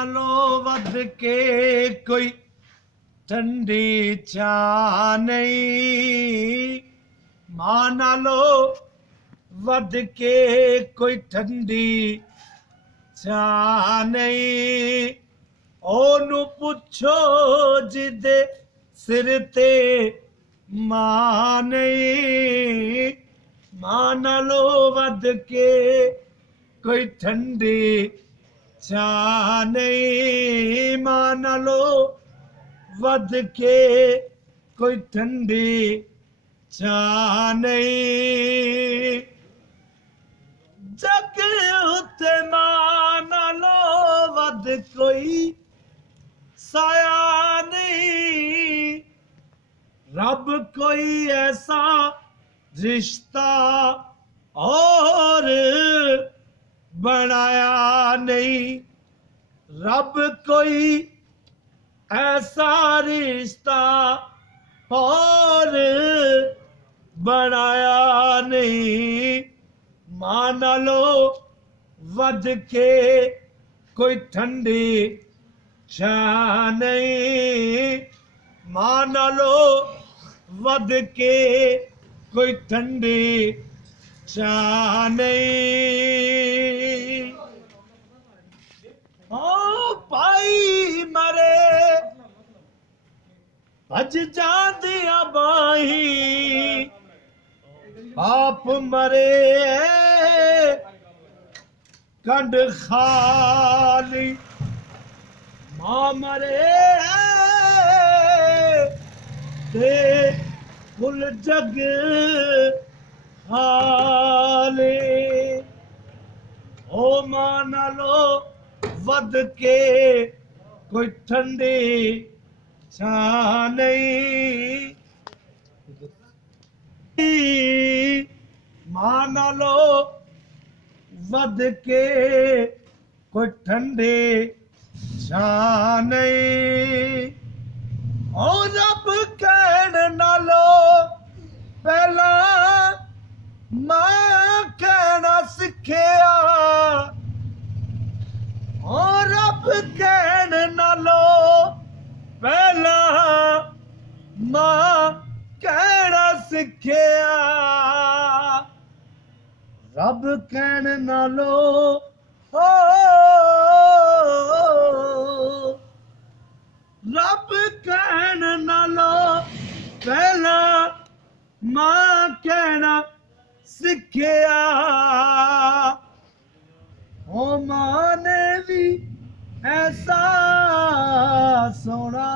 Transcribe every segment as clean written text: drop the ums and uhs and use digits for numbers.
ਨਾਲੋਂ ਵੱਧ ਕੇ ਕੋਈ ਠੰਡੀ ਚਾਹ ਨਹੀਂ, ਮਾਂ ਨਾਲੋਂ ਵੱਧ ਕੇ ਕੋਈ ਠੰਡੀ ਚਾਹ ਨਹੀਂ। ਉਹਨੂੰ ਪੁੱਛੋ ਜਿਹਦੇ ਸਿਰ ਤੇ ਮਾਂ ਨਹੀਂ, ਮਾਂ ਨਾਲੋਂ ਵੱਧ ਕੇ ਕੋਈ ਠੰਡੀ ਚਾਹ ਨਹੀਂ, ਮਾਂ ਨਾਲੋਂ ਵੱਧ ਕੇ ਕੋਈ ਠੰਡੀ ਚਾਹ ਨਹੀਂ। ਜਗ ਉੱਤੇ ਮਾਂ ਨਾਲੋਂ ਵੱਧ ਕੋਈ ਸਾਇਆ ਨਹੀਂ, ਰੱਬ ਕੋਈ ਐਸਾ ਰਿਸ਼ਤਾ और बनाया नहीं, रब कोई ऐसा रिश्ता और बनाया नहीं। मां नालों वध के कोई ठंडी चाह नहीं, मां नालों वध के कोई ठंडी चाह नहीं। ओ भाई मरे भज जांदियां बाही, आप मरे कंड खाली, मां मरे ते कुल जग हाले। ओ मां नालों वध के कोई ठंडी चाह नहीं, मां नालों वध के कोई ठंडी चाह नहीं। ओ रब कहण नालों पहला मां कहना सिखिया, और रब कहण नालों पहला मां कहना सिखिया, रब कहण नालों रब कहण नालों पहला मां कहना सिखिया। ओ मां ने भी ऐसा सोना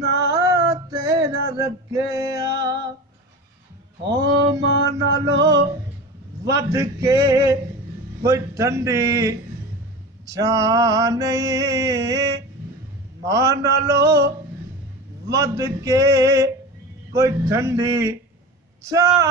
ना तेरा रखिया, ओ मां नालों वध के कोई ठंडी चाह नहीं, मां नालों वध के कोई ठंडी चाह